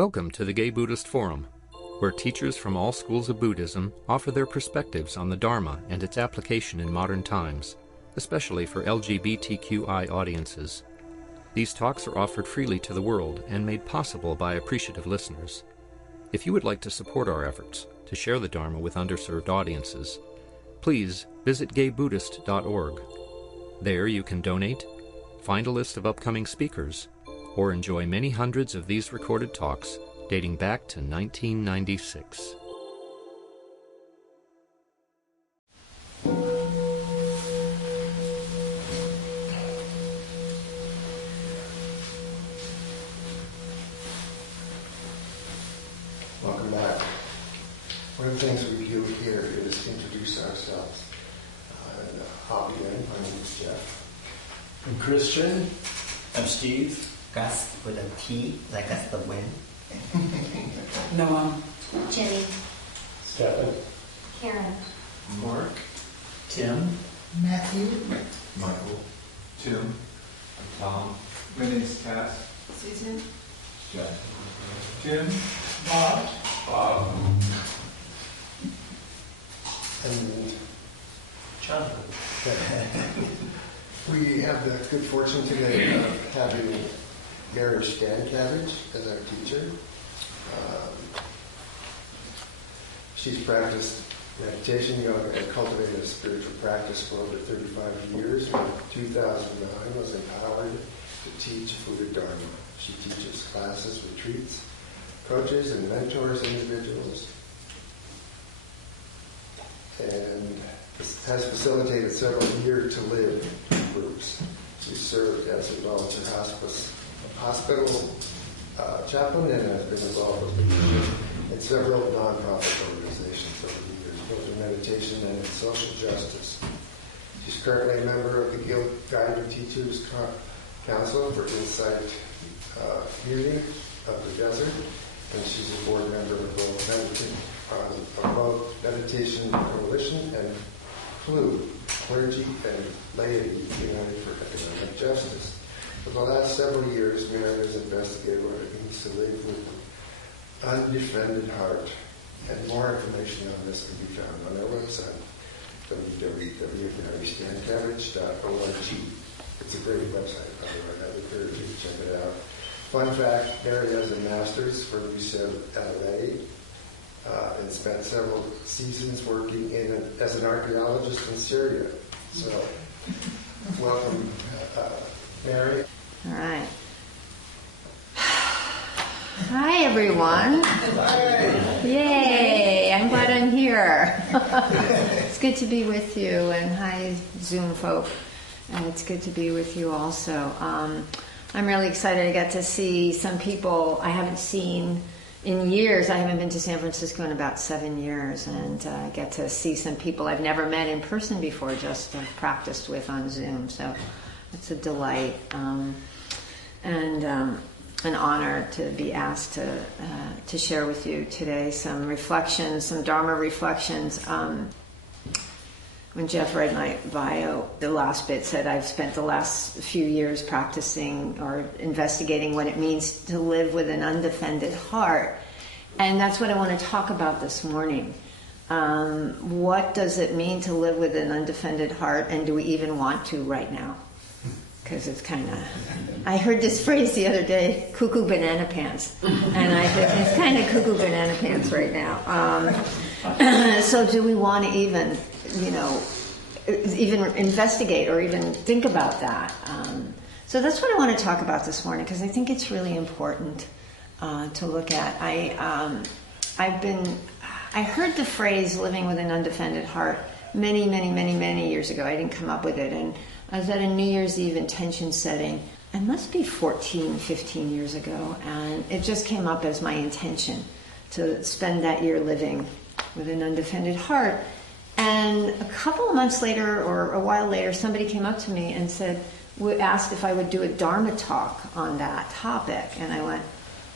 Welcome to the Gay Buddhist Forum, where teachers from all schools of Buddhism offer their perspectives on the Dharma and its application in modern times, especially for LGBTQI audiences. These talks are offered freely to the world and made possible by appreciative listeners. If you would like to support our efforts to share the Dharma with underserved audiences, please visit gaybuddhist.org. There you can donate, find a list of upcoming speakers, or enjoy many hundreds of these recorded talks dating back to 1996. Welcome back. One of the things we do here is introduce ourselves. I'll begin. My name is Jeff. I'm Christian. I'm Steve. Gus with a T, like Gus the wind. Noam. Jenny. Stephen. Karen. Mark. Tim. Matthew. Michael. Tim. Tom. My name's Cass. Susan. Jeff. Jim. Bob. Bob. And Jonathan. we have the good fortune today of having Mary Stancavage as our teacher. She's practiced meditation, yoga, and cultivated a spiritual practice for over 35 years. In 2009, was empowered to teach Buddha Dharma. She teaches classes, retreats, coaches, and mentors individuals, and has facilitated several Year to Live groups. She served as a volunteer hospital chaplain and has been involved with leadership in several nonprofit organizations over the years, both in meditation and in social justice. She's currently a member of the Guild Guided Teachers Council for Insight Community of the Desert, and she's a board member of both Meditation Coalition and CLUE, Clergy and Laity United for Economic Justice. For the last several years, Mary has investigated what it means to live with an undefended heart, and more information on this can be found on our website, www.marystancavage.org. It's a great website, by the way. I'd encourage you to check it out. Fun fact, Mary has a master's from UCLA and spent several seasons working as an archaeologist in Syria. So, welcome, Mary. All right. Hi, everyone. Hi. Yay, I'm glad I'm here. It's good to be with you, and hi, Zoom folk. And it's good to be with you also. I'm really excited I got to see some people I haven't seen in years. I haven't been to San Francisco in about 7 years, and I get to see some people I've never met in person before, just practiced with on Zoom. So it's a delight and an honor to be asked to share with you today some reflections, some Dharma reflections. When Jeff read my bio, the last bit said I've spent the last few years practicing or investigating what it means to live with an undefended heart. And that's what I want to talk about this morning. What does it mean to live with an undefended heart, and do we even want to right now? Because it's kind of... I heard this phrase the other day, cuckoo banana pants. And I think it's kind of cuckoo banana pants right now. So do we want to even investigate or even think about that? So that's what I want to talk about this morning, because I think it's really important to look at. I heard the phrase living with an undefended heart many years ago. I didn't come up with it, and I was at a New Year's Eve intention setting. It must be 14, 15 years ago, and it just came up as my intention to spend that year living with an undefended heart. And a couple of months later, or a while later, somebody came up to me and asked if I would do a Dharma talk on that topic. And I went,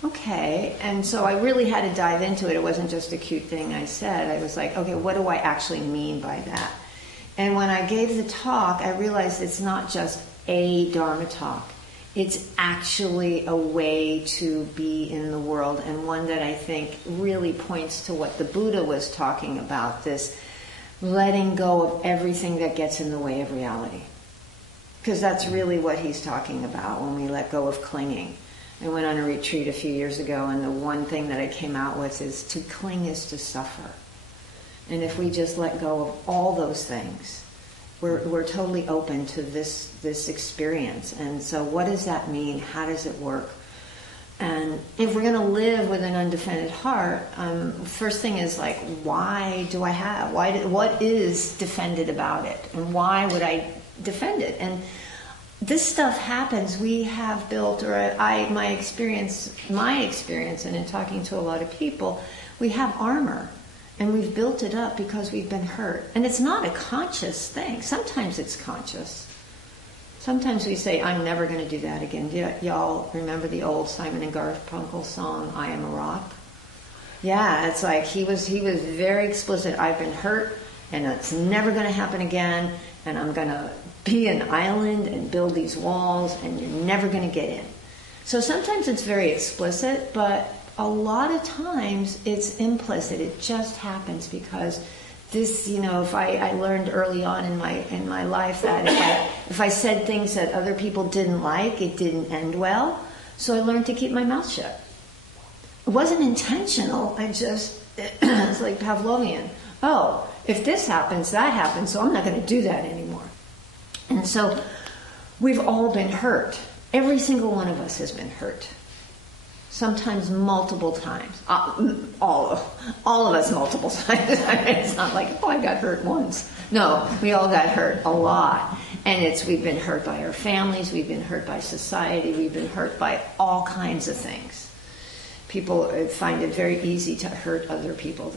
okay. And so I really had to dive into it. It wasn't just a cute thing I said. I was like, okay, what do I actually mean by that? And when I gave the talk, I realized it's not just a Dharma talk. It's actually a way to be in the world, and one that I think really points to what the Buddha was talking about, this letting go of everything that gets in the way of reality. Because that's really what he's talking about when we let go of clinging. I went on a retreat a few years ago, and the one thing that I came out with is to cling is to suffer. And if we just let go of all those things, we're totally open to this experience. And so what does that mean? How does it work? And if we're going to live with an undefended heart, first thing is like, why do I have? What is defended about it? And why would I defend it? And this stuff happens. We have built, or my experience, and in talking to a lot of people, we have armor. And we've built it up because we've been hurt. And it's not a conscious thing. Sometimes it's conscious. Sometimes we say, I'm never going to do that again. Y'all remember the old Simon and Garfunkel song, I Am a Rock? Yeah, it's like he was very explicit. I've been hurt, and it's never going to happen again, and I'm going to be an island and build these walls, and you're never going to get in. So sometimes it's very explicit, but a lot of times it's implicit. It just happens because this, if I learned early on in my life that if I said things that other people didn't like, it didn't end well. So I learned to keep my mouth shut. It wasn't intentional. It's like Pavlovian. Oh, if this happens, that happens, so I'm not going to do that anymore. And so we've all been hurt. Every single one of us has been hurt. Sometimes multiple times. All of us multiple times. It's not like, I got hurt once. No, we all got hurt a lot. And we've been hurt by our families, we've been hurt by society, we've been hurt by all kinds of things. People find it very easy to hurt other people.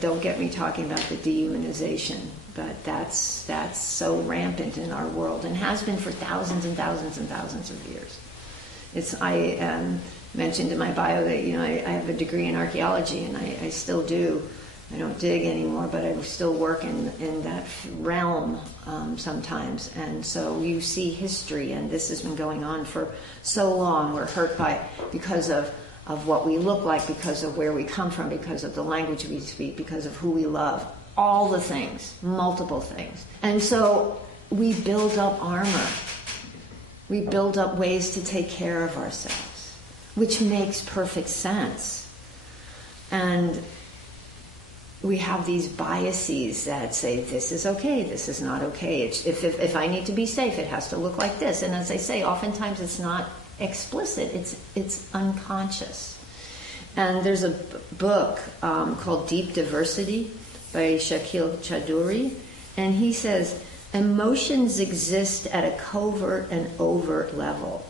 Don't get me talking about the dehumanization, but that's so rampant in our world and has been for thousands and thousands and thousands of years. I mentioned in my bio that I have a degree in archaeology, and I still do. I don't dig anymore, but I still work in that realm sometimes. And so you see history, and this has been going on for so long. We're hurt because of what we look like, because of where we come from, because of the language we speak, because of who we love. All the things, multiple things. And so we build up armor. We build up ways to take care of ourselves, which makes perfect sense. And we have these biases that say, this is okay, this is not okay. If I need to be safe, it has to look like this. And as I say, oftentimes it's not explicit, it's unconscious. And there's a book called Deep Diversity by Shakil Chaudhuri, and he says, emotions exist at a covert and overt level.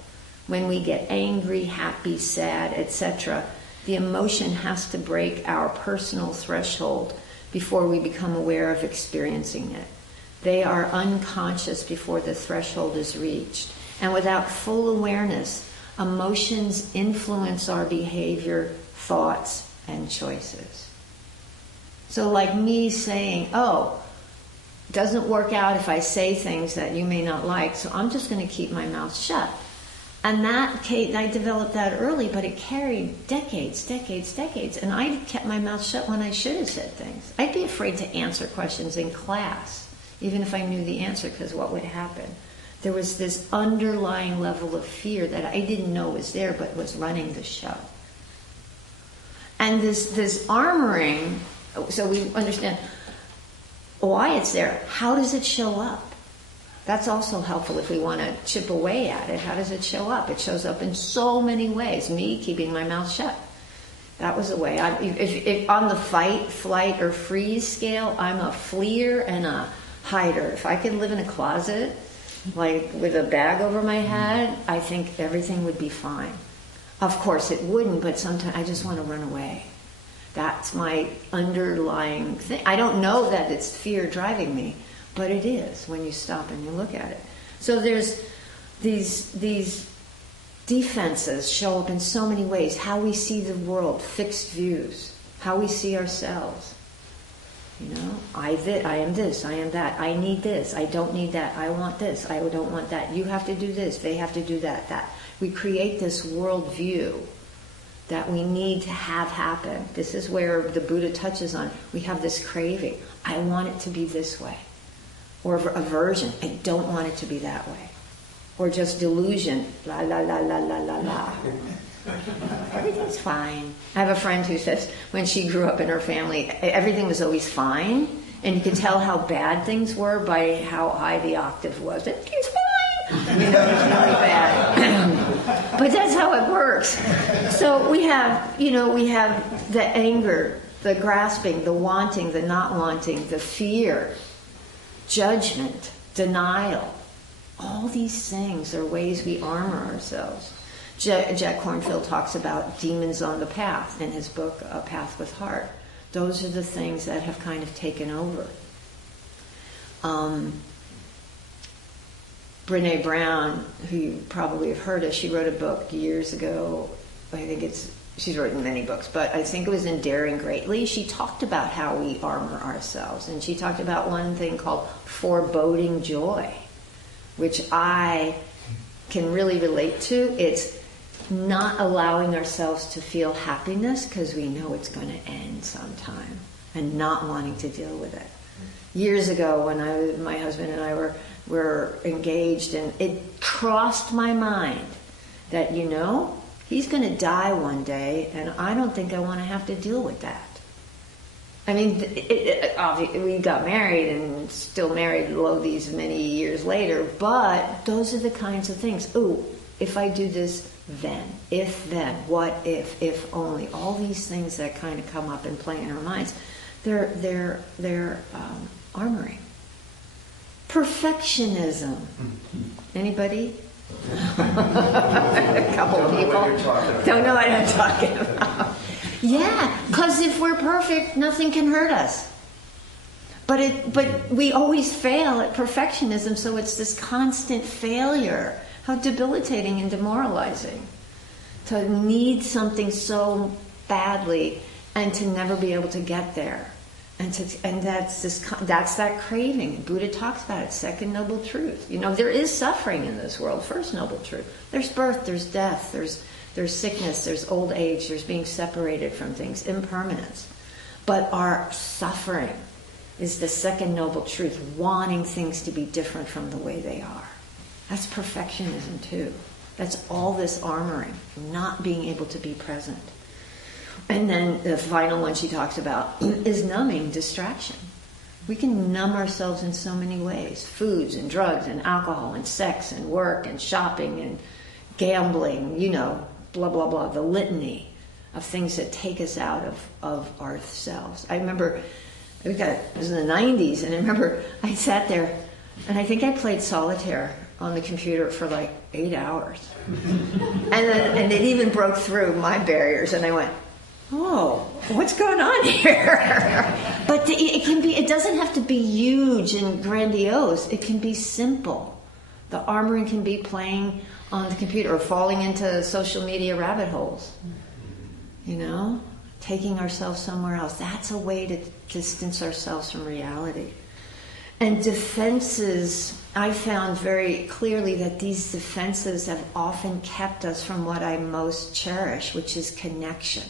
When we get angry, happy, sad, etc., the emotion has to break our personal threshold before we become aware of experiencing it. They are unconscious before the threshold is reached. And without full awareness, emotions influence our behavior, thoughts, and choices. So like me saying, doesn't work out if I say things that you may not like, so I'm just going to keep my mouth shut. And I developed that early, but it carried decades. And I kept my mouth shut when I should have said things. I'd be afraid to answer questions in class, even if I knew the answer, because what would happen? There was this underlying level of fear that I didn't know was there, but was running the show. And this armoring, so we understand why it's there. How does it show up? That's also helpful if we want to chip away at it. How does it show up? It shows up in so many ways. Me keeping my mouth shut. That was a way. If on the fight, flight, or freeze scale, I'm a fleer and a hider. If I could live in a closet, like with a bag over my head, I think everything would be fine. Of course it wouldn't, but sometimes I just want to run away. That's my underlying thing. I don't know that it's fear driving me, but it is when you stop and you look at it. So there's these defenses show up in so many ways. How we see the world, fixed views, how we see ourselves. I am this, I am that, I need this, I don't need that, I want this, I don't want that, you have to do this, they have to do that. We create this worldview that we need to have happen. This is where the Buddha touches on. We have this craving. I want it to be this way. Or aversion. I don't want it to be that way. Or just delusion. La la la la la la la. Everything's fine. I have a friend who says when she grew up in her family, everything was always fine. And you could tell how bad things were by how high the octave was. It's fine. You know, it's really bad. But that's how it works. So we have the anger, the grasping, the wanting, the not wanting, the fear, judgment, denial. All these things are ways we armor ourselves. Jack Kornfield talks about demons on the path in his book, A Path with Heart. Those are the things that have kind of taken over. Brene Brown, who you probably have heard of, she wrote a book years ago. She's written many books, but I think it was in Daring Greatly. She talked about how we armor ourselves. And she talked about one thing called foreboding joy, which I can really relate to. It's not allowing ourselves to feel happiness because we know it's going to end sometime, and not wanting to deal with it. Years ago, when my husband and I were engaged, and it crossed my mind that, he's going to die one day, and I don't think I want to have to deal with that. I mean, we got married and still married these many years later, but those are the kinds of things. Ooh, if I do this, then, what if only. All these things that kind of come up and play in our minds, they're armoring. Perfectionism. Anybody? A couple people don't know what I'm talking about. Yeah, because if we're perfect, nothing can hurt us. But we always fail at perfectionism, so it's this constant failure. How debilitating and demoralizing to need something so badly and to never be able to get there. And that's that craving. Buddha talks about it, second noble truth. There is suffering in this world. First noble truth. There's birth, there's death, there's sickness, there's old age, there's being separated from things, impermanence. But our suffering is the second noble truth, wanting things to be different from the way they are. That's perfectionism too. That's all this armoring, not being able to be present. And then the final one she talks about is numbing, distraction. We can numb ourselves in so many ways. Foods and drugs and alcohol and sex and work and shopping and gambling, blah, blah, blah, the litany of things that take us out of ourselves. I remember, it was in the 90s, and I remember I sat there and I think I played solitaire on the computer for like 8 hours. and it even broke through my barriers, and I went, oh, what's going on here? But it doesn't have to be huge and grandiose. It can be simple. The armoring can be playing on the computer or falling into social media rabbit holes. Taking ourselves somewhere else. That's a way to distance ourselves from reality. And defenses, I found very clearly that these defenses have often kept us from what I most cherish, which is connection.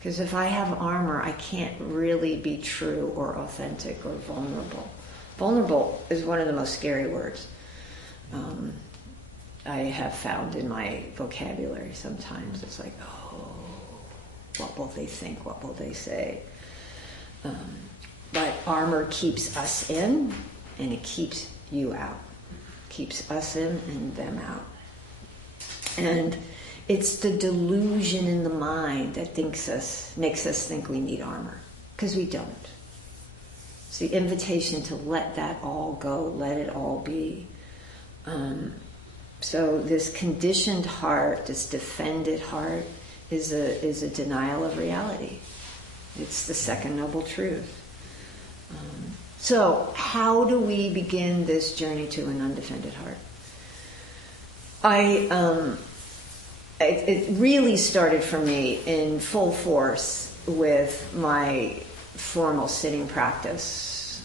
Because if I have armor, I can't really be true or authentic or vulnerable. Vulnerable is one of the most scary words I have found in my vocabulary sometimes. It's like, oh, what will they think? What will they say? But armor keeps us in, and it keeps you out. Keeps us in and them out. And it's the delusion in the mind that makes us think we need armor, because we don't. It's the invitation to let that all go, let it all be. So this conditioned heart, this defended heart, is a denial of reality. It's the second noble truth. So how do we begin this journey to an undefended heart? It really started for me in full force with my formal sitting practice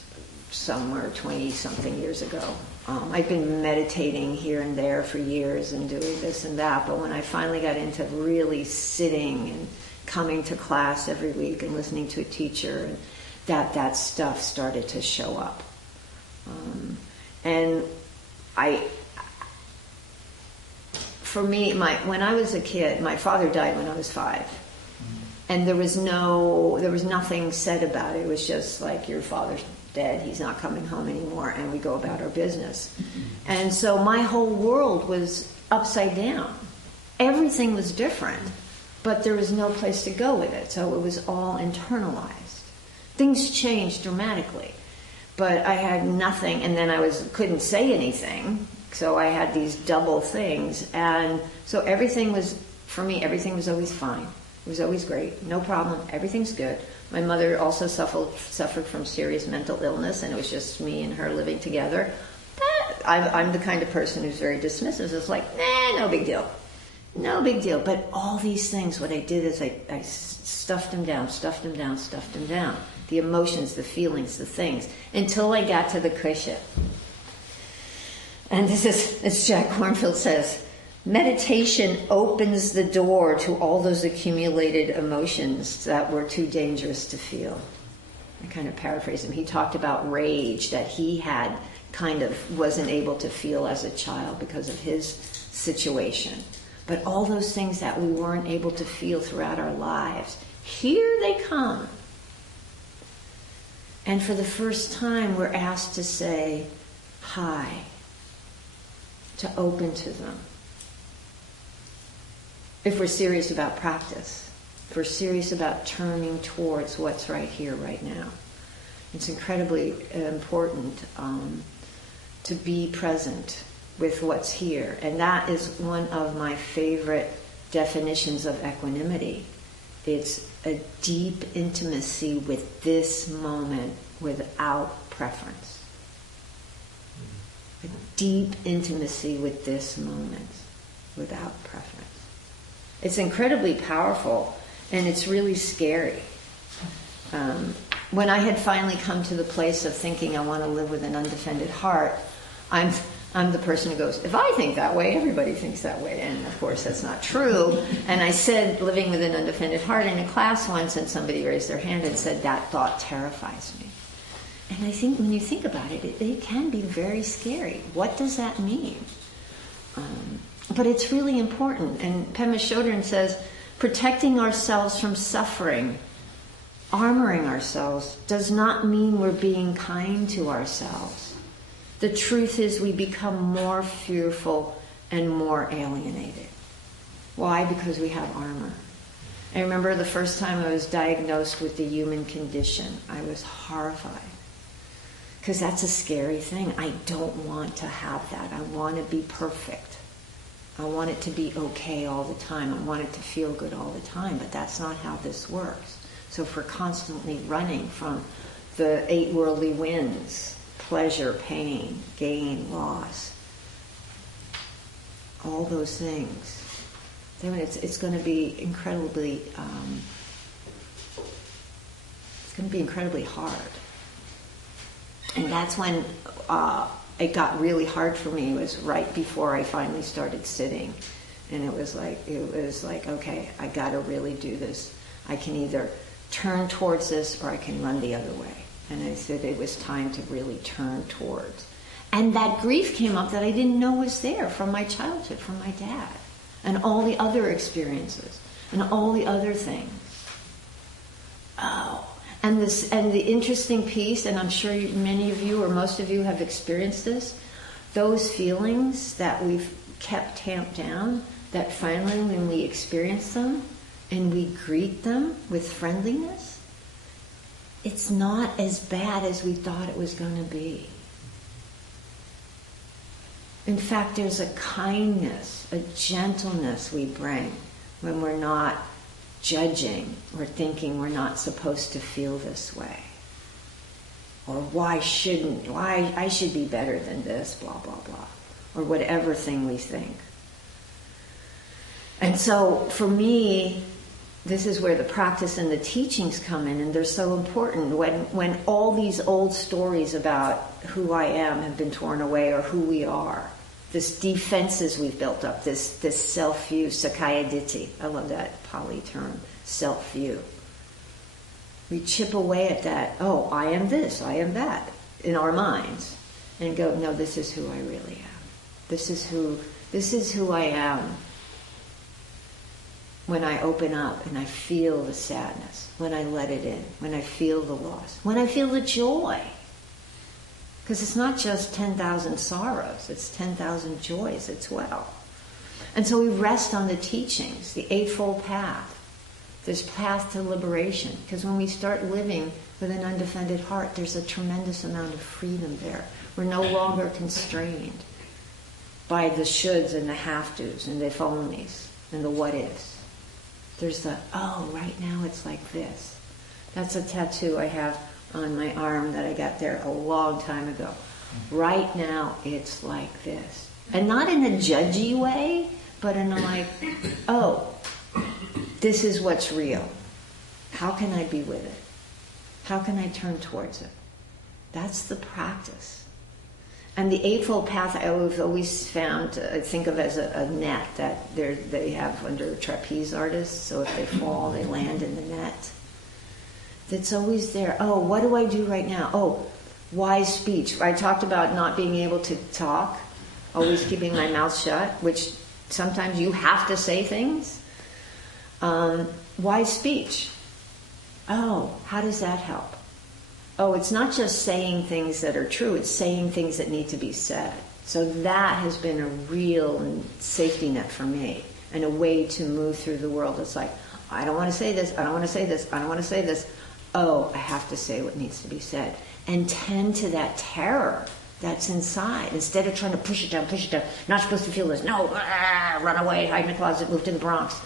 somewhere 20-something years ago. I'd been meditating here and there for years and doing this and that, but when I finally got into really sitting and coming to class every week and listening to a teacher, and that stuff started to show up. And for me, when I was a kid, my father died when I was 5. And there was nothing said about it. It was just like, your father's dead, he's not coming home anymore, and we go about our business. And so my whole world was upside down. Everything was different, but there was no place to go with it. So it was all internalized. Things changed dramatically, but I had nothing, and then I couldn't say anything. So I had these double things, and so everything was, for me, everything was always fine. It was always great, no problem, everything's good. My mother also suffered from serious mental illness, and it was just me and her living together. I'm the kind of person who's very dismissive. It's like, nah, no big deal. No big deal. But all these things, what I did is I stuffed them down. The emotions, the feelings, the things, until I got to the cushion. And this is, as Jack Kornfield says, meditation opens the door to all those accumulated emotions that were too dangerous to feel. I kind of paraphrase him. He talked about rage that he had wasn't able to feel as a child because of his situation. But all those things that we weren't able to feel throughout our lives, here they come. And for the first time, we're asked to say hi, to open to them. If we're serious about practice, if we're serious about turning towards what's right here, right now. It's incredibly important to be present with what's here. And that is one of my favorite definitions of equanimity. It's a deep intimacy with this moment without preference. A deep intimacy with this moment without preference. It's incredibly powerful, and it's really scary. When I had finally come to the place of thinking I want to live with an undefended heart, I'm the person who goes, if I think that way, everybody thinks that way. And of course, that's not true. And I said, living with an undefended heart in a class once, and somebody raised their hand and said, that thought terrifies me. And I think when you think about it, it can be very scary. What does that mean? But it's really important. And Pema Chodron says, protecting ourselves from suffering, armoring ourselves, does not mean we're being kind to ourselves. The truth is we become more fearful and more alienated. Why? Because we have armor. I remember the first time I was diagnosed with the human condition, I was horrified. Because that's a scary thing. I don't want to have that. I want to be perfect. I want it to be okay all the time. I want it to feel good all the time. But that's not how this works. So if we're constantly running from the 8 worldly winds, pleasure, pain, gain, loss, all those things, then it's going to be incredibly hard. And that's when it got really hard for me. It was right before I finally started sitting, and it was like, okay, I got to really do this. I can either turn towards this or I can run the other way. And I said it was time to really turn towards. And that grief came up that I didn't know was there from my childhood, from my dad, and all the other experiences, and all the other things. Oh, and the interesting piece, and I'm sure many of you or most of you have experienced this, those feelings that we've kept tamped down, that finally when we experience them and we greet them with friendliness, it's not as bad as we thought it was going to be. In fact, there's a kindness, a gentleness we bring when we're not judging or thinking we're not supposed to feel this way. Or why I should be better than this, blah, blah, blah. Or whatever thing we think. And so for me, this is where the practice and the teachings come in, and they're so important when all these old stories about who I am have been torn away, or who we are. This defenses we've built up, this self-view, Sakaya Ditti. I love that Pali term, self-view. We chip away at that, oh, I am this, I am that, in our minds, and go, no, this is who I really am. This is who I am when I open up and I feel the sadness, when I let it in, when I feel the loss, when I feel the joy. Because it's not just 10,000 sorrows, it's 10,000 joys as well. And so we rest on the teachings, the Eightfold Path, this path to liberation. Because when we start living with an undefended heart, there's a tremendous amount of freedom there. We're no longer constrained by the shoulds and the have-tos and the if onlys and the what ifs. There's the, oh, right now it's like this. That's a tattoo I have on my arm that I got there a long time ago. Right now it's like this. And not in a judgy way, but in a like, oh, this is what's real. How can I be with it? How can I turn towards it? That's the practice. And the Eightfold Path I've always found, I think of as a net that they have under trapeze artists, so if they fall, they land in the net. That's always there. Oh, what do I do right now? Oh, wise speech. I talked about not being able to talk, always keeping my mouth shut, which sometimes you have to say things. Wise speech. Oh, how does that help? Oh, it's not just saying things that are true, it's saying things that need to be said. So that has been a real safety net for me, and a way to move through the world. It's like, I don't want to say this, I don't want to say this, I don't want to say this. Oh, I have to say what needs to be said. And tend to that terror that's inside. Instead of trying to push it down, not supposed to feel this, no, run away, hide in the closet, move to the Bronx.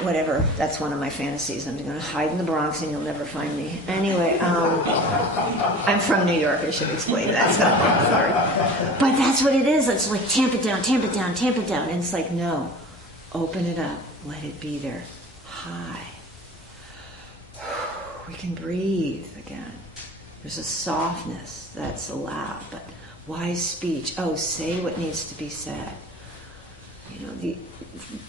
Whatever, that's one of my fantasies. I'm going to hide in the Bronx and you'll never find me. Anyway, I'm from New York, I should explain that. Sorry. But that's what it is. It's like tamp it down, tamp it down, tamp it down. And it's like, no, open it up, let it be there. High. We can breathe again. There's a softness that's allowed, but wise speech. Oh, say what needs to be said. You know, the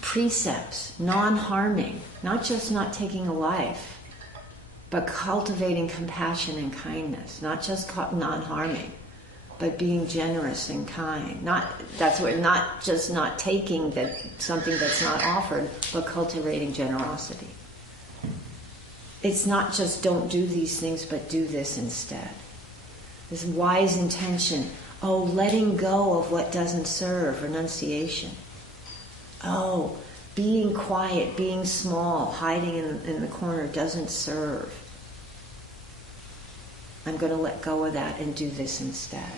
precepts, non-harming, not just not taking a life, but cultivating compassion and kindness, not just non-harming, but being generous and kind. Not just not taking something that's not offered, but cultivating generosity. It's not just don't do these things, but do this instead. This wise intention. Oh, letting go of what doesn't serve, renunciation. Oh, being quiet, being small, hiding in the corner doesn't serve. I'm going to let go of that and do this instead.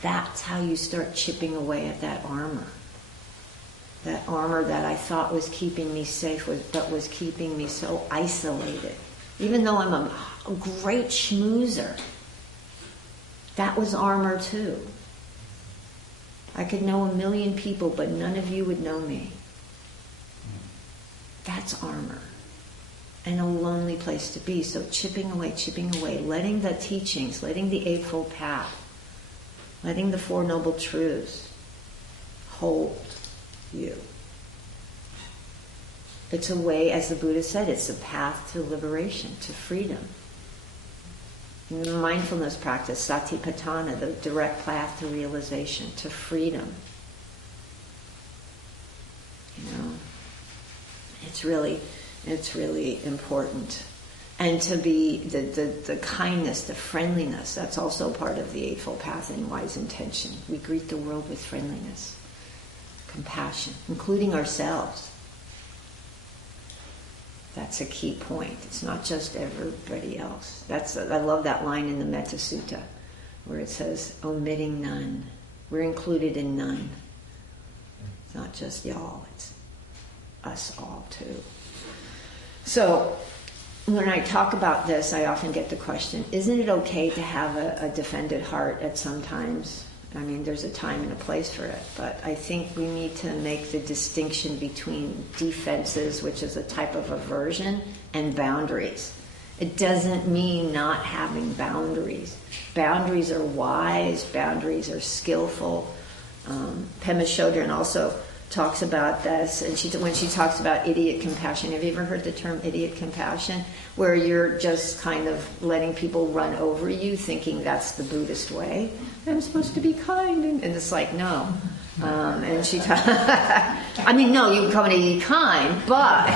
That's how you start chipping away at that armor. That armor that I thought was keeping me safe, but was keeping me so isolated. Even though I'm a great schmoozer, that was armor too. I could know 1 million people, but none of you would know me. That's armor. And a lonely place to be. So chipping away, letting the teachings, letting the Eightfold Path, letting the Four Noble Truths hold you. It's a way, as the Buddha said, it's a path to liberation, to freedom. In the mindfulness practice, satipatthana, the direct path to realization, to freedom. You know, it's really important. And to be the kindness, the friendliness, that's also part of the Eightfold Path and wise intention. We greet the world with friendliness, compassion, including ourselves. That's a key point. It's not just everybody else. I love that line in the Metta Sutta where it says, omitting none. We're included in none. It's not just y'all, it's us all too. So when I talk about this, I often get the question, isn't it okay to have a defended heart at some times? I mean, there's a time and a place for it, but I think we need to make the distinction between defenses, which is a type of aversion, and boundaries. It doesn't mean not having boundaries. Boundaries are wise, boundaries are skillful. Pema Chodron also talks about this, and when she talks about idiot compassion, have you ever heard the term idiot compassion? Where you're just kind of letting people run over you, thinking that's the Buddhist way. I'm supposed to be kind, and it's like, no. And she, I mean, no, you come to be kind, but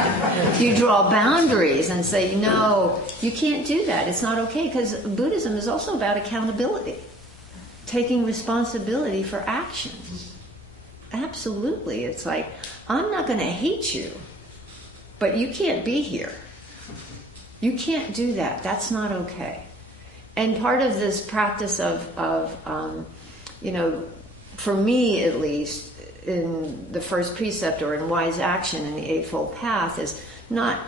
you draw boundaries and say, no, you can't do that. It's not okay, because Buddhism is also about accountability, taking responsibility for actions. Absolutely. It's like, I'm not going to hate you, but you can't be here. You can't do that. That's not okay. And part of this practice of for me at least, in the first precept or in wise action in the Eightfold Path is not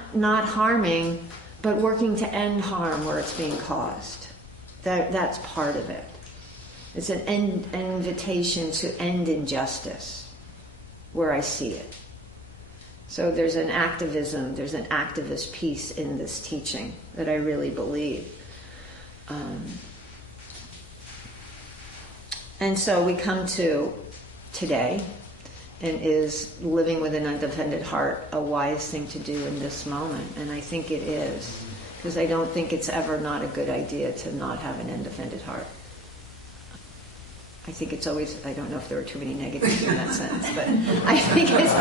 harming, but working to end harm where it's being caused. That's part of it. It's an invitation to end injustice where I see it. So there's an activist piece in this teaching that I really believe. And so we come to today, and is living with an undefended heart a wise thing to do in this moment? And I think it is, because I don't think it's ever not a good idea to not have an undefended heart. I think it's always, I don't know if there are too many negatives in that sentence, but I think it's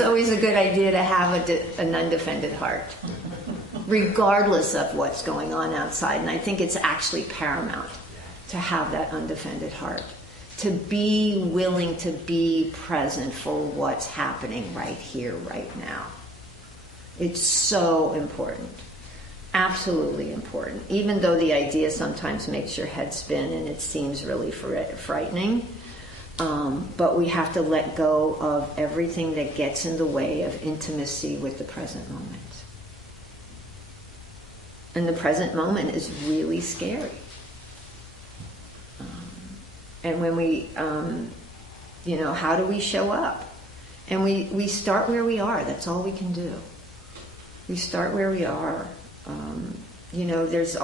always a good idea to have an undefended heart, regardless of what's going on outside. And I think it's actually paramount to have that undefended heart, to be willing to be present for what's happening right here, right now. It's so important. Absolutely important. Even though the idea sometimes makes your head spin and it seems really frightening, but we have to let go of everything that gets in the way of intimacy with the present moment. And the present moment is really scary. And when we, how do we show up? And we start where we are. That's all we can do. We start where we are. There's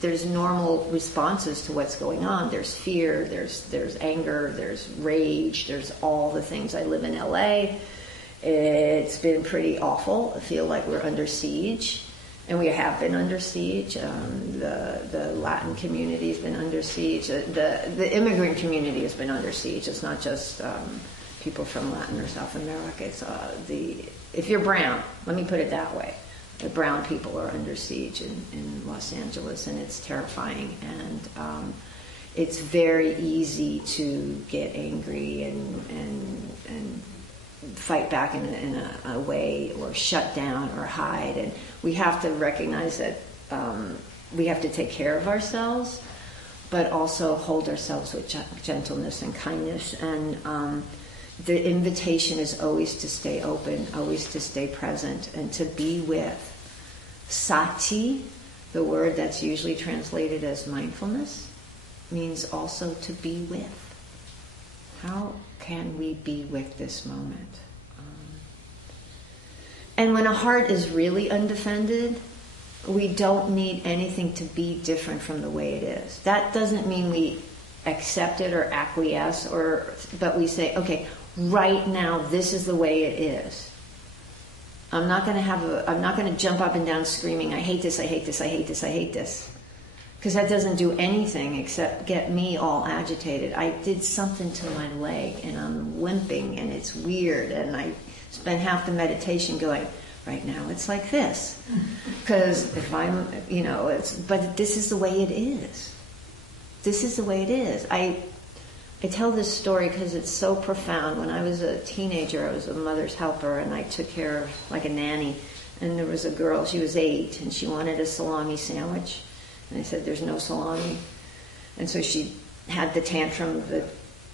there's normal responses to what's going on. There's fear, there's anger, there's rage, there's all the things. I live in LA. It's been pretty awful. I feel like we're under siege. And we have been under siege. The Latin community has been under siege. The immigrant community has been under siege. It's not just people from Latin or South America. It's if you're brown, let me put it that way. The brown people are under siege in Los Angeles, and it's terrifying. And it's very easy to get angry and fight back in a way, or shut down or hide. And we have to recognize that we have to take care of ourselves, but also hold ourselves with gentleness and kindness. And the invitation is always to stay open, always to stay present, and to be with. Sati, the word that's usually translated as mindfulness, means also to be with. How can we be with this moment? And when a heart is really undefended, we don't need anything to be different from the way it is. That doesn't mean we accept it or acquiesce, but we say, okay, right now this is the way it is. I'm not going to jump up and down screaming, I hate this, I hate this, I hate this, I hate this. Because that doesn't do anything except get me all agitated. I did something to my leg and I'm limping and it's weird, and I spent half the meditation going, right now it's like this. Because if I'm, but this is the way it is. This is the way it is. I tell this story because it's so profound. When I was a teenager, I was a mother's helper, and I took care of, like a nanny. And there was a girl, she was 8, and she wanted a salami sandwich. And I said, there's no salami. And so she had the tantrum,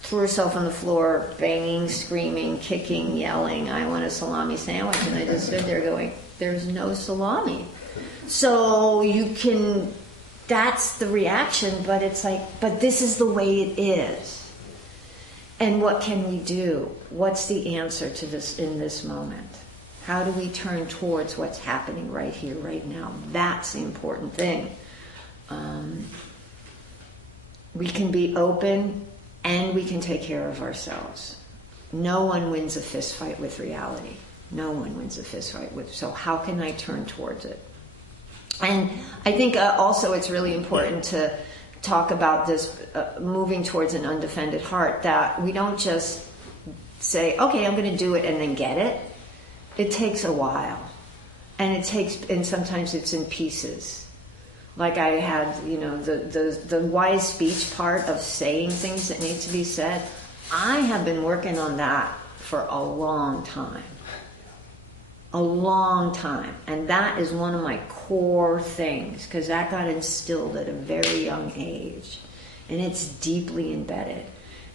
threw herself on the floor, banging, screaming, kicking, yelling, I want a salami sandwich. And I just stood there going, there's no salami. So you can that's the reaction, but it's like, but this is the way it is. And what can we do? What's the answer to this in this moment? How do we turn towards what's happening right here, right now? That's the important thing. We can be open and we can take care of ourselves. No one wins a fist fight with reality. No one wins a fist fight with. So how can I turn towards it? And I think also it's really important to talk about this moving towards an undefended heart, that we don't just say, okay, I'm going to do it and then get it. It takes a while. And sometimes it's in pieces. Like I had, the wise speech part of saying things that need to be said. I have been working on that for a long time. A long time. And that is one of my core things, because that got instilled at a very young age. And it's deeply embedded.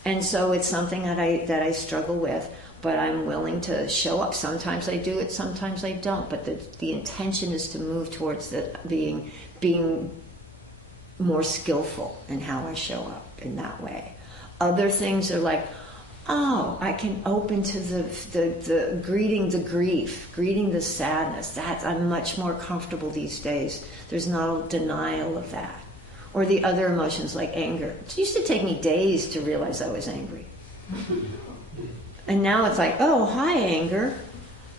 And so it's something that I struggle with, but I'm willing to show up. Sometimes I do it, sometimes I don't. But the intention is to move towards being more skillful in how I show up in that way. Other things are like, oh, I can open to the greeting the grief, greeting the sadness. I'm much more comfortable these days. There's no denial of that. Or the other emotions like anger. It used to take me days to realize I was angry. And now it's like, oh, hi, anger.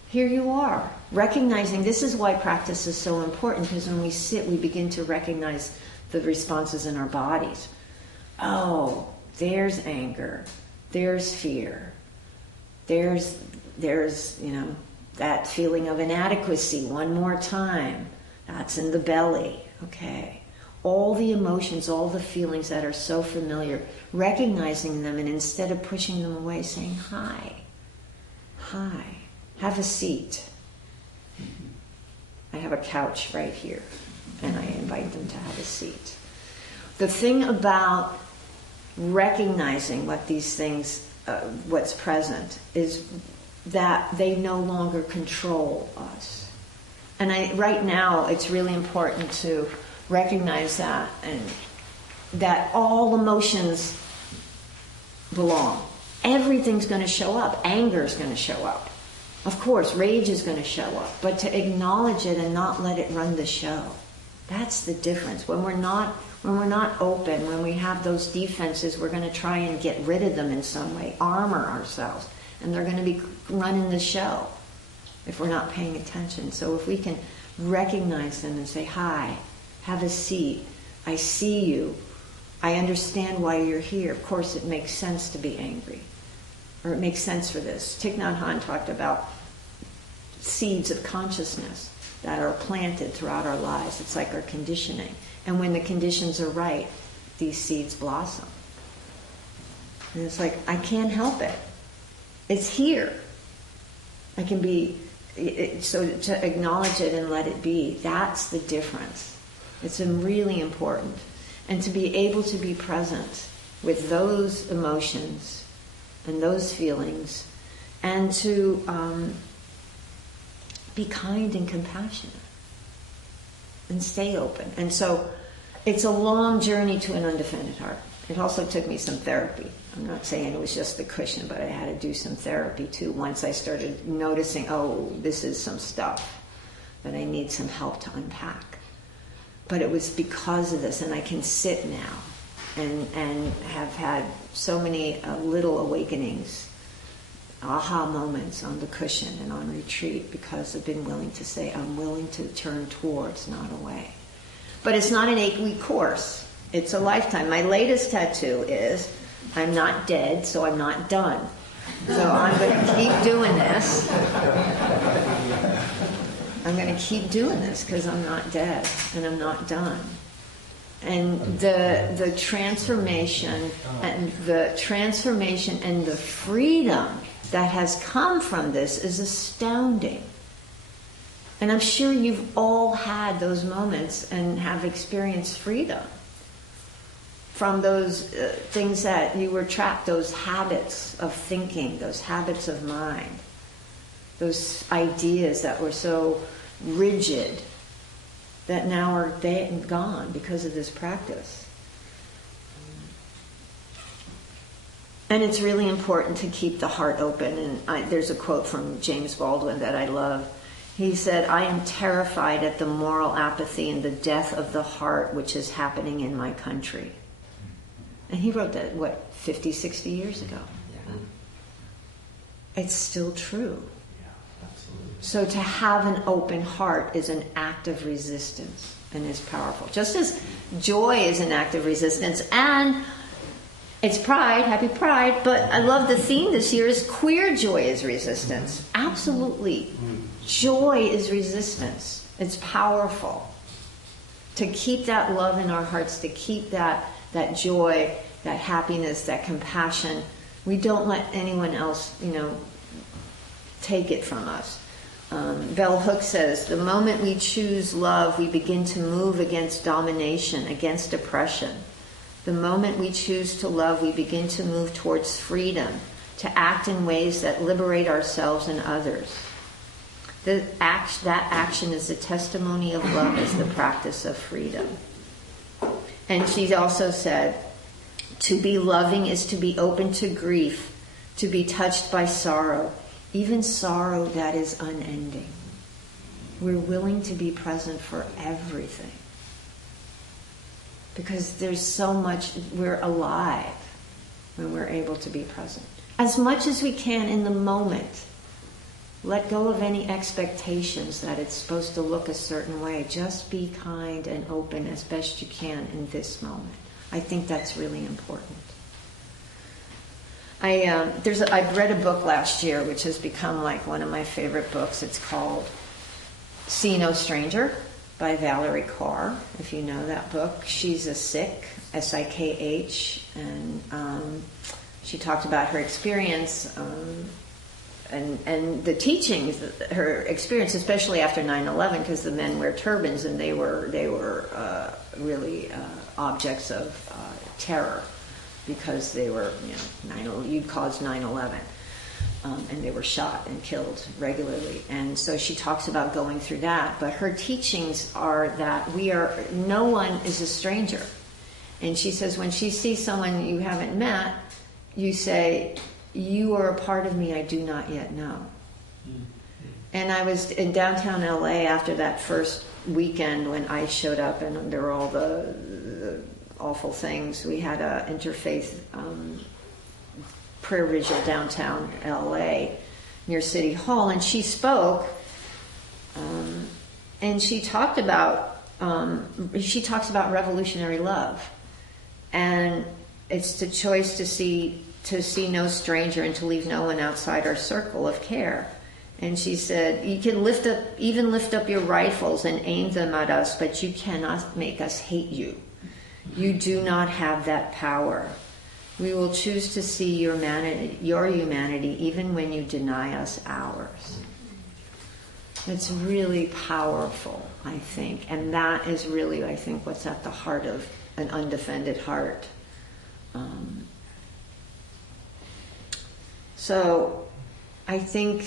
Here you are. Recognizing, this is why practice is so important, because when we sit, we begin to recognize the responses in our bodies. Oh, there's anger. There's fear. There's that feeling of inadequacy. One more time. That's in the belly. Okay. All the emotions, all the feelings that are so familiar, recognizing them, and instead of pushing them away, saying, hi, have a seat. I have a couch right here, and I invite them to have a seat. The thing about recognizing what these things, what's present, is that they no longer control us. And right now, it's really important to recognize that, and that all emotions belong. Everything's going to show up. Anger is going to show up. Of course, rage is going to show up. But to acknowledge it and not let it run the show. That's the difference. When we're not open, when we have those defenses, we're going to try and get rid of them in some way, armor ourselves, and they're going to be running the show if we're not paying attention. So if we can recognize them and say, hi, have a seat, I see you, I understand why you're here. Of course, it makes sense to be angry, or it makes sense for this. Thich Nhat Hanh talked about seeds of consciousness that are planted throughout our lives. It's like our conditioning. And when the conditions are right, these seeds blossom. And it's like, I can't help it. It's here. I can be, so to acknowledge it and let it be, that's the difference. It's really important. And to be able to be present with those emotions and those feelings, and to be kind and compassionate and stay open. And so it's a long journey to an undefended heart. It also took me some therapy. I'm not saying it was just the cushion, but I had to do some therapy too once I started noticing, oh, this is some stuff that I need some help to unpack. But it was because of this, and I can sit now and have had so many little awakenings, aha moments on the cushion and on retreat, because I've been willing to say, I'm willing to turn towards, not away. But it's not an 8-week course. It's a lifetime. My latest tattoo is, I'm not dead, so I'm not done. So I'm going to keep doing this. I'm going to keep doing this because I'm not dead and I'm not done. And the transformation and the freedom that has come from this is astounding. And I'm sure you've all had those moments and have experienced freedom from those things that you were trapped, those habits of thinking, those habits of mind, those ideas that were so rigid that now are gone because of this practice. And it's really important to keep the heart open. And there's a quote from James Baldwin that I love. He said, "I am terrified at the moral apathy and the death of the heart which is happening in my country." And he wrote that, 50, 60 years ago. Yeah. It's still true. Yeah, absolutely. So to have an open heart is an act of resistance and is powerful. Just as joy is an act of resistance, and it's Pride, happy Pride, but I love the theme this year is queer joy is resistance. Absolutely. Joy is resistance. It's powerful. To keep that love in our hearts, to keep that joy, that happiness, that compassion, we don't let anyone else, take it from us. Bell Hooks says, "The moment we choose love, we begin to move against domination, against oppression. The moment we choose to love, we begin to move towards freedom, to act in ways that liberate ourselves and others. That action is the testimony of love as the practice of freedom." And she also said, "To be loving is to be open to grief, to be touched by sorrow, even sorrow that is unending." We're willing to be present for everything. Because there's so much, we're alive when we're able to be present. As much as we can in the moment. Let go of any expectations that it's supposed to look a certain way. Just be kind and open as best you can in this moment. I think that's really important. I read a book last year which has become like one of my favorite books. It's called See No Stranger by Valerie Kaur, if you know that book. She's a Sikh, S-I-K-H, and she talked about her experience and the teachings, her experience, especially after 9/11, because the men wear turbans and they were really objects of terror because they were, you'd caused 9/11. And they were shot and killed regularly. And so she talks about going through that. But her teachings are that no one is a stranger. And she says when she sees someone you haven't met, you say, "You are a part of me I do not yet know." And I was in downtown LA after that first weekend when ICE showed up and there were all the awful things. We had an interfaith prayer vigil downtown LA near City Hall, and she spoke, and she talks about revolutionary love, and it's the choice to see no stranger and to leave no one outside our circle of care. And she said, "You can lift up your rifles and aim them at us, but you cannot make us hate you. You do not have that power. We will choose to see your humanity even when you deny us ours." It's really powerful, I think. And that is really, I think, what's at the heart of an undefended heart. So I think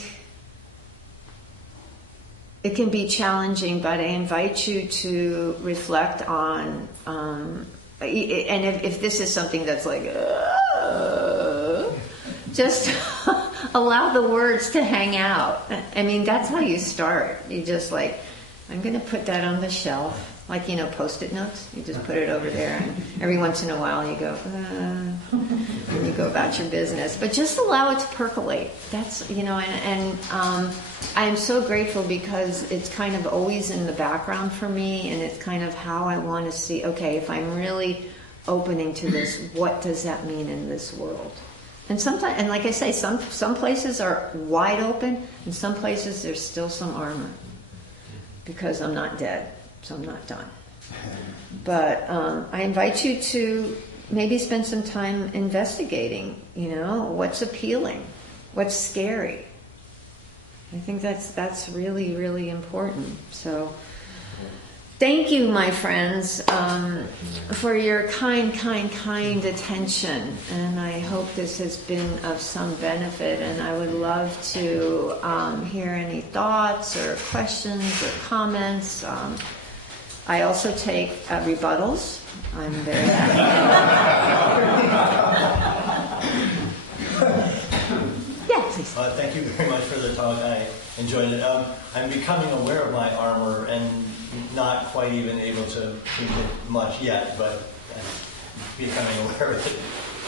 it can be challenging, but I invite you to reflect on, and if this is something that's like, just allow the words to hang out. I mean, that's how you start. You just like, I'm going to put that on the shelf. Like, Post-it notes. You just put it over there, and every once in a while you go, and you go about your business. But just allow it to percolate. That's, and I'm so grateful because it's kind of always in the background for me, and it's kind of how I want to see, okay, if I'm really opening to this, what does that mean in this world? And sometimes, and like I say, some places are wide open, and some places there's still some armor. Because I'm not dead. So I'm not done. But I invite you to maybe spend some time investigating, what's appealing, what's scary. I think that's really, really important. So thank you, my friends, for your kind attention. And I hope this has been of some benefit. And I would love to hear any thoughts or questions or comments. I also take rebuttals. I'm very happy. Yeah, please. Thank you very much for the talk. I enjoyed it. I'm becoming aware of my armor and not quite even able to treat it much yet, but becoming aware of it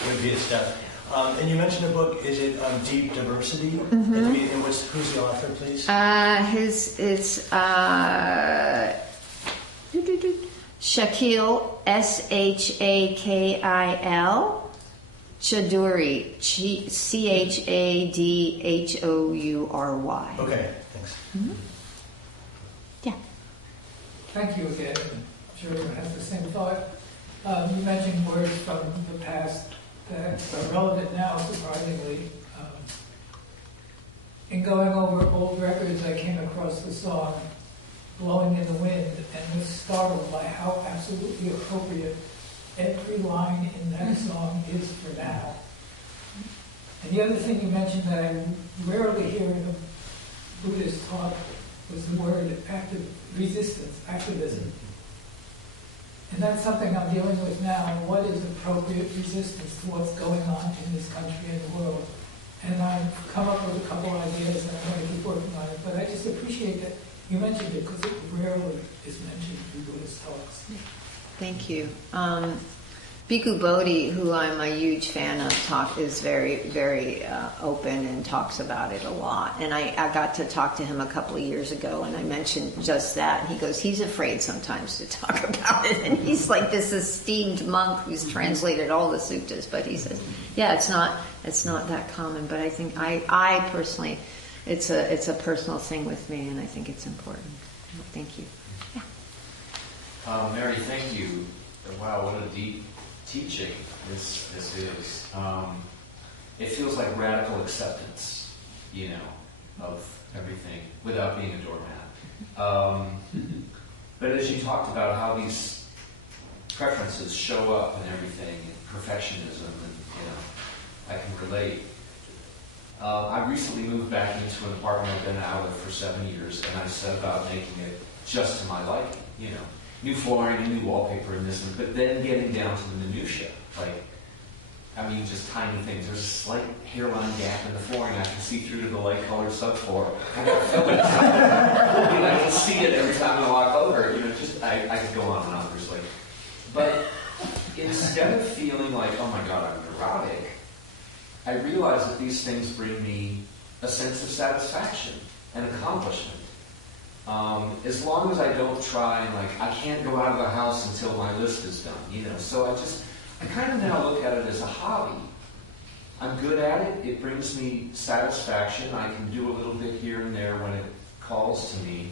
would be a step. And you mentioned a book. Is it Deep Diversity? Mm-hmm. And who's the author, please? It's Shakil, Shakil Chaudhuri, Chadhoury. Okay, thanks. Mm-hmm. Yeah. Thank you again. I'm sure everyone has the same thought. You mentioned words from the past that are relevant now, surprisingly. In going over old records, I came across the song Blowing in the Wind and was startled by how absolutely appropriate every line in that song is for now. And the other thing you mentioned that I rarely hear in a Buddhist talk was the word activism. And that's something I'm dealing with now. What is appropriate resistance to what's going on in this country and the world? And I've come up with a couple ideas and I'm going to keep working on it. But I just appreciate that you mentioned it because it rarely is mentioned in Buddhist talks. Thank you. Bhikkhu Bodhi, who I'm a huge fan of, is very, very open and talks about it a lot. And I got to talk to him a couple of years ago, and I mentioned just that. He goes, he's afraid sometimes to talk about it, and he's like this esteemed monk who's translated all the suttas. But he says, yeah, it's not that common. But I think I personally, it's a personal thing with me, and I think it's important. Thank you. Yeah. Mary, thank you. Wow, what a deep teaching this is. It feels like radical acceptance, of everything without being a doormat. But as you talked about how these preferences show up and everything, and perfectionism, and I can relate. I recently moved back into an apartment I've been out of for 7 years, and I set about making it just to my liking, New flooring, new wallpaper, and this, but then getting down to the minutia, just tiny things. There's a slight hairline gap in the flooring. I can see through to the light-colored subfloor. I got to fill it. I can see it every time I walk over. I could go on and on. But instead of feeling like, oh my God, I'm neurotic, I realize that these things bring me a sense of satisfaction and accomplishment. As long as I don't try and I can't go out of the house until my list is done, So I kind of now look at it as a hobby. I'm good at it. It brings me satisfaction. I can do a little bit here and there when it calls to me.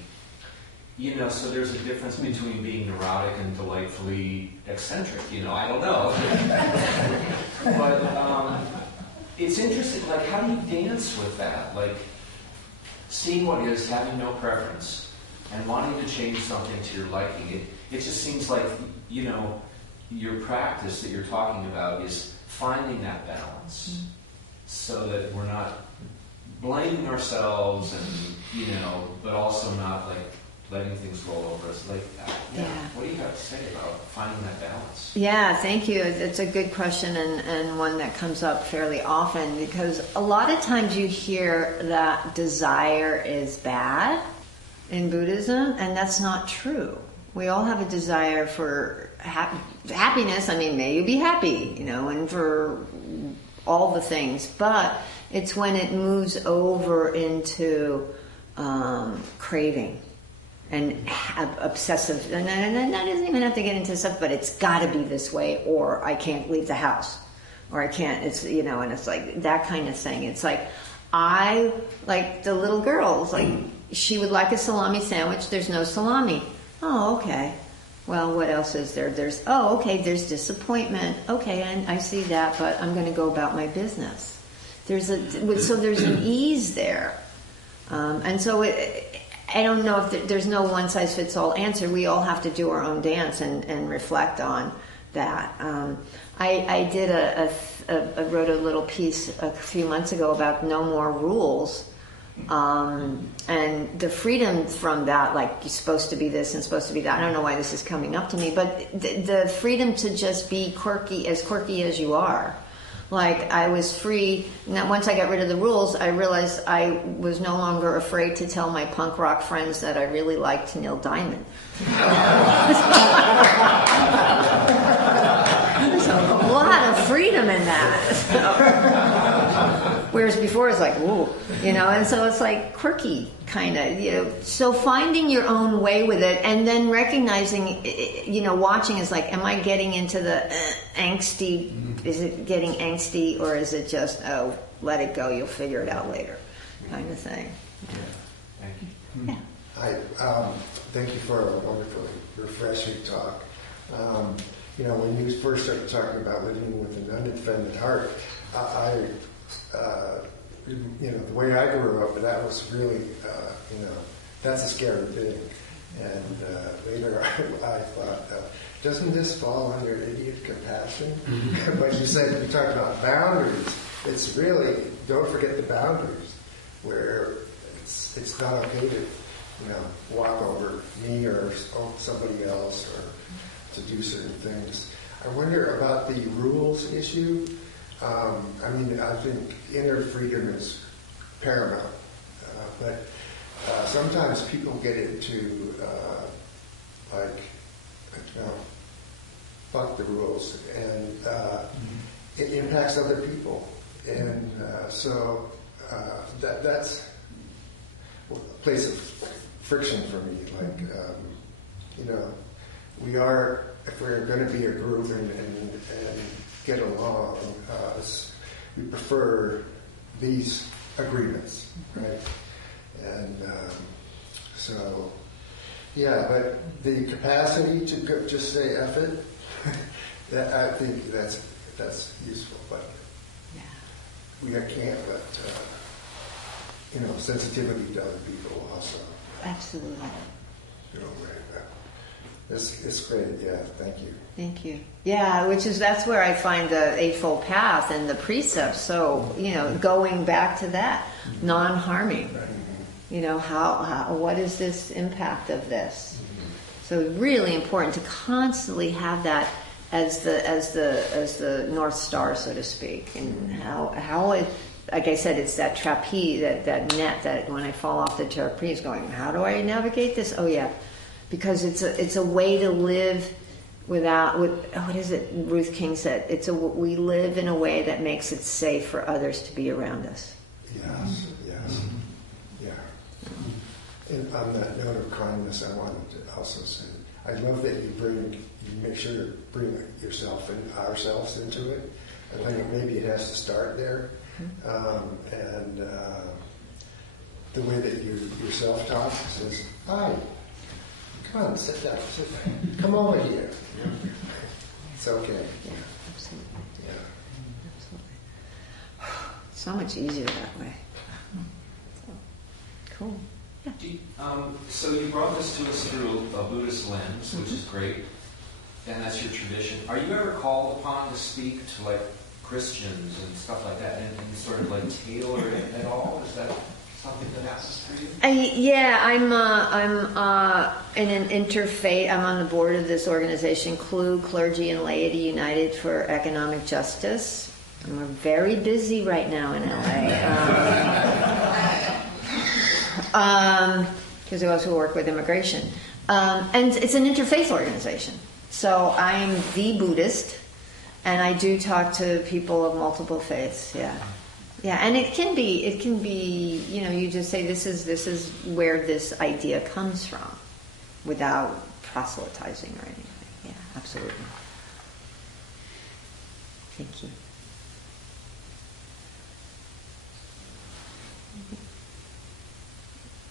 So there's a difference between being neurotic and delightfully eccentric. I don't know. But it's interesting. How do you dance with that? Seeing what is, having no preference, and wanting to change something to your liking. It just seems like, your practice that you're talking about is finding that balance so that we're not blaming ourselves and, but also not letting things roll over us. What do you have to say about finding that balance? Yeah, thank you. It's a good question and one that comes up fairly often because a lot of times you hear that desire is bad in Buddhism, and that's not true. We all have a desire for happiness. May you be happy, and for all the things. But it's when it moves over into craving and obsessive, and that doesn't even have to get into stuff, but it's got to be this way, or I can't leave the house, or I can't. It's and it's that kind of thing. It's I like the little girls, she would like a salami sandwich. There's no salami. Oh, okay. Well, what else is there? There's disappointment. Okay, and I see that, but I'm going to go about my business. There's an ease there, and so I don't know if there's no one size fits all answer. We all have to do our own dance and reflect on that. I wrote a little piece a few months ago about no more rules. And the freedom from that, like you're supposed to be this and supposed to be that. I don't know why this is coming up to me, but the freedom to just be quirky as you are. Like I was free. Now, once I got rid of the rules, I realized I was no longer afraid to tell my punk rock friends that I really liked Neil Diamond. There's a lot of freedom in that. Whereas before it's like, whoa, and so it's like quirky kind of, So finding your own way with it, and then recognizing, watching is like, am I getting into the angsty? Is it getting angsty, or is it just, oh, let it go, you'll figure it out later, kind of thing. Thank you. Yeah. Hi, thank you for a wonderfully refreshing talk. When you first started talking about living with an undefended heart, the way I grew up, that was really, that's a scary thing. And later I thought, doesn't this fall under idiot compassion? But you talked about boundaries. It's really, don't forget the boundaries, where it's not okay to, walk over me or somebody else or to do certain things. I wonder about the rules issue. I think inner freedom is paramount, but sometimes people get into fuck the rules, and it impacts other people, and so that's a place of friction for me. Like, we are, if we're going to be a group and get along, we prefer these agreements, right? And but the capacity to just say F it, I think that's useful, but we can't let sensitivity to other people also. Absolutely. It's great. Yeah, thank you. Thank you. Yeah, that's where I find the Eightfold Path and the precepts. So, going back to that, non-harming. What is this impact of this? So really important to constantly have that as the North Star, so to speak, and how it, like I said, it's that trapeze, that net that when I fall off the trapeze, going, how do I navigate this? Oh yeah, because it's a way to live without. What is it? Ruth King said, we live in a way that makes it safe for others to be around us. Yes. Yeah. And on that note of kindness, I wanted to also say, I love that you make sure to bring yourself and ourselves into it. I think maybe it has to start there. And the way that you self-talk says, hi, come on, sit down, come over here. It's okay. Yeah, absolutely. Yeah. Absolutely. So much easier that way. Cool. So you brought this to us through a Buddhist lens, which is great, and that's your tradition. Are you ever called upon to speak to Christians and stuff like that, and sort of tailor it at all? Is that something that happens for you? I'm in an interfaith. I'm on the board of this organization, CLU, Clergy and Laity United for Economic Justice. And we're very busy right now in LA. Because we also work with immigration. And it's an interfaith organization. So I'm the Buddhist, and I do talk to people of multiple faiths, yeah. And it can be, you just say this is where this idea comes from without proselytizing or anything. Yeah, absolutely. Thank you.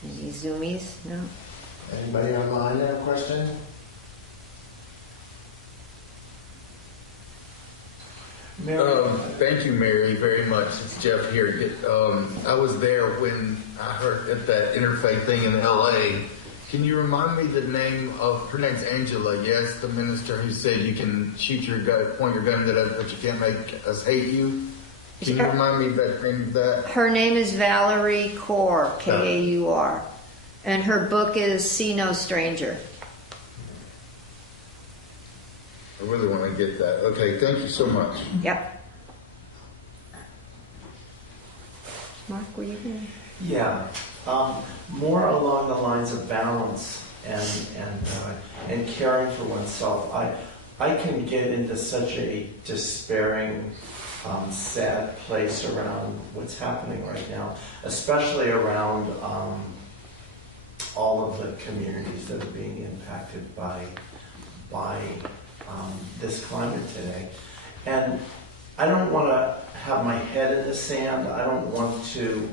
Any Zoomies? No? Anybody online have a question? Thank you, Mary, very much. It's Jeff here. I was there when I heard at that interfaith thing in LA. Can you remind me the name of her name's Angela? Yes, the minister who said you can shoot your gun, point your gun at us, but you can't make us hate you. Can you remind me that name of that? Her name is Valerie Kaur, Kaur, and her book is See No Stranger. I really want to get that. Okay, thank you so much. Yep. Mark, were you going? Yeah, more along the lines of balance and caring for oneself. I can get into such a despairing, sad place around what's happening right now, especially around all of the communities that are being impacted by this climate today. And I don't want to have my head in the sand. I don't want to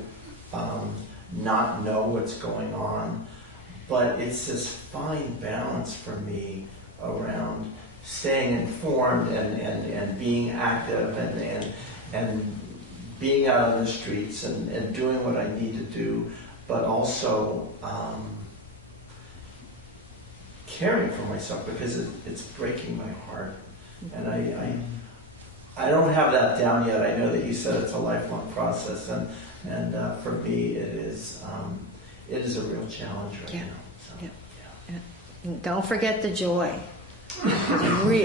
not know what's going on. But it's this fine balance for me around staying informed and being active and being out on the streets and doing what I need to do, but also caring for myself, because it's breaking my heart. And I don't have that down yet. I know that you said it's a lifelong process, and for me it is a real challenge right now. So, Yeah. Don't forget the joy.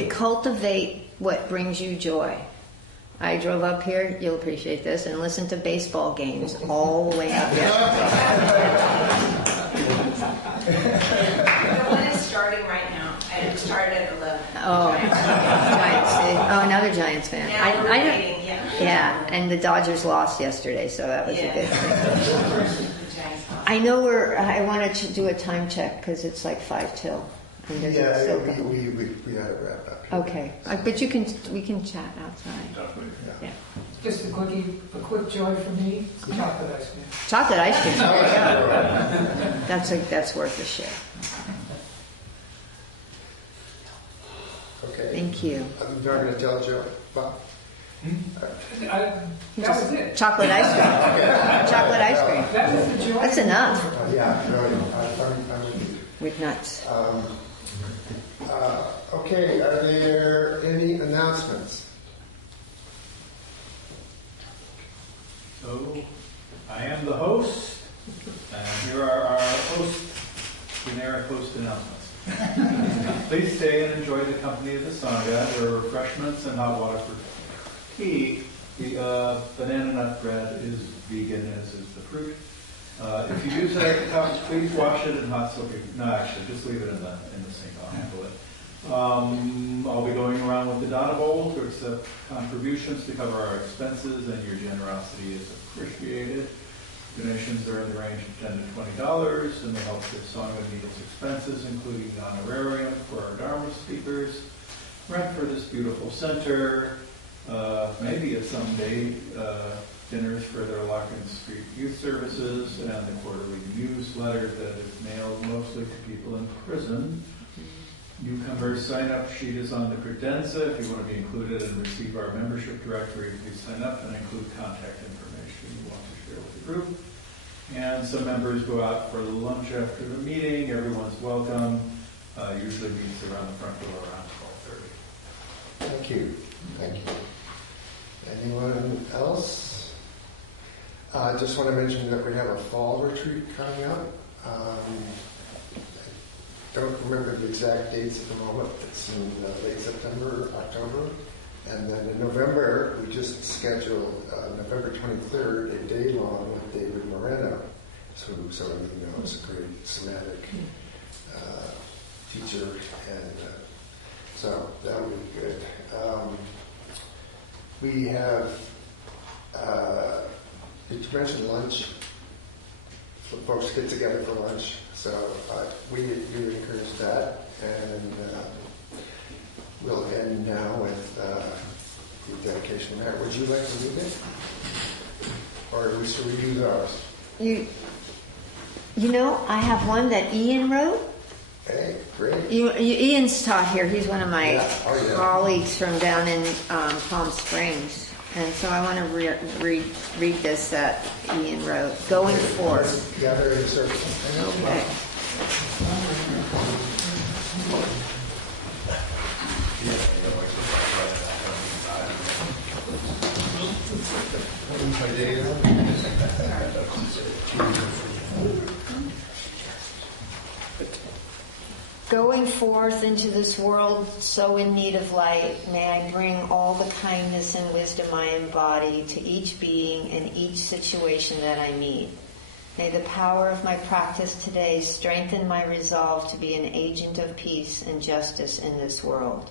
Cultivate what brings you joy. I drove up here, you'll appreciate this, and listened to baseball games all the way up here. The one is starting right now. I started at 11. Oh, Giants. Oh, another Giants fan. Now we're waiting, Yeah, and the Dodgers lost yesterday, so that was a good thing. I know I wanted to do a time check because it's like 5 till. And there's still we got it wrapped up. Okay, but we can chat outside. Yeah. Just a quick joy for me, chocolate ice cream. Chocolate ice cream. There you go. That's worth a share. Okay. Thank you. I'm not going to tell Joe. Bob? That was it. Chocolate ice cream. Chocolate ice cream. That was the joy. That's enough. Yeah, no, I'm with you. With nuts. Okay, are there any announcements? So, I am the host, and here are our generic host announcements. Please stay and enjoy the company of the Sangha. There are refreshments and hot water for tea. The banana nut bread is vegan, as is the fruit. If you use that cup, please wash it in hot soapy. No, actually, just leave it in the sink. I'll handle it. I'll be going around with the Donna Bowl to accept contributions to cover our expenses, and your generosity is appreciated. Donations are in the range of $10 to $20, and they help give Sangha meet its expenses, including the honorarium for our Dharma speakers, rent for this beautiful center, maybe a someday dinners for their Larkin Street Youth Services, and the quarterly newsletter that is mailed mostly to people in prison. Newcomers sign-up sheet is on the credenza. If you want to be included and receive our membership directory, please sign up and include contact information you want to share with the group. And some members go out for lunch after the meeting. Everyone's welcome. Usually meets around the front door around 12:30. Thank you. Thank you. Anyone else? I just want to mention that we have a fall retreat coming up. Don't remember the exact dates at the moment. It's in late September, October. And then in November, we just scheduled November 23rd, a day long with David Moreno, who some of you know is a great somatic teacher. And so that would be good. We have, did you mention lunch? Folks get together for lunch. So we encourage that, and we'll end now with the dedication there. Would you like to read it? Or should we use ours? You know, I have one that Ian wrote. Hey, great. Ian's taught here. He's one of my yeah. colleagues from down in Palm Springs. And so I want to read this that Ian wrote. Going forth. Gather in circle. Okay. Going forth into this world so in need of light, may I bring all the kindness and wisdom I embody to each being and each situation that I meet. May the power of my practice today strengthen my resolve to be an agent of peace and justice in this world.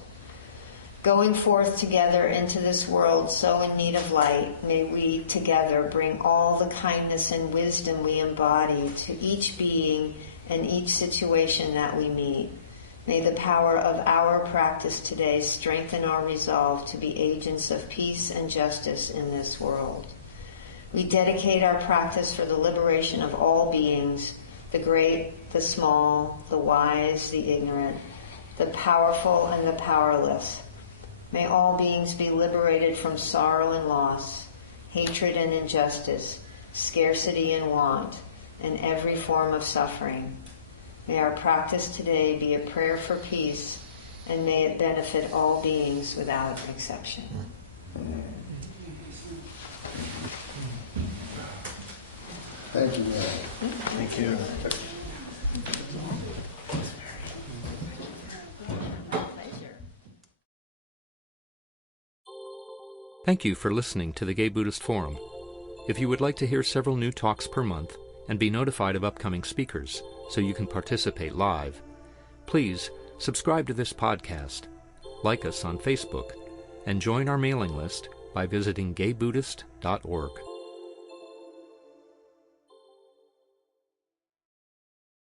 Going forth together into this world so in need of light, may we together bring all the kindness and wisdom we embody to each being and each situation that we meet. May the power of our practice today strengthen our resolve to be agents of peace and justice in this world. We dedicate our practice for the liberation of all beings, the great, the small, the wise, the ignorant, the powerful and the powerless. May all beings be liberated from sorrow and loss, hatred and injustice, scarcity and want, and every form of suffering. May our practice today be a prayer for peace, and may it benefit all beings without exception. Thank you, Mary. Thank you. Thank you for listening to the Gay Buddhist Forum. If you would like to hear several new talks per month and be notified of upcoming speakers so you can participate live, please subscribe to this podcast, like us on Facebook, and join our mailing list by visiting gaybuddhist.org.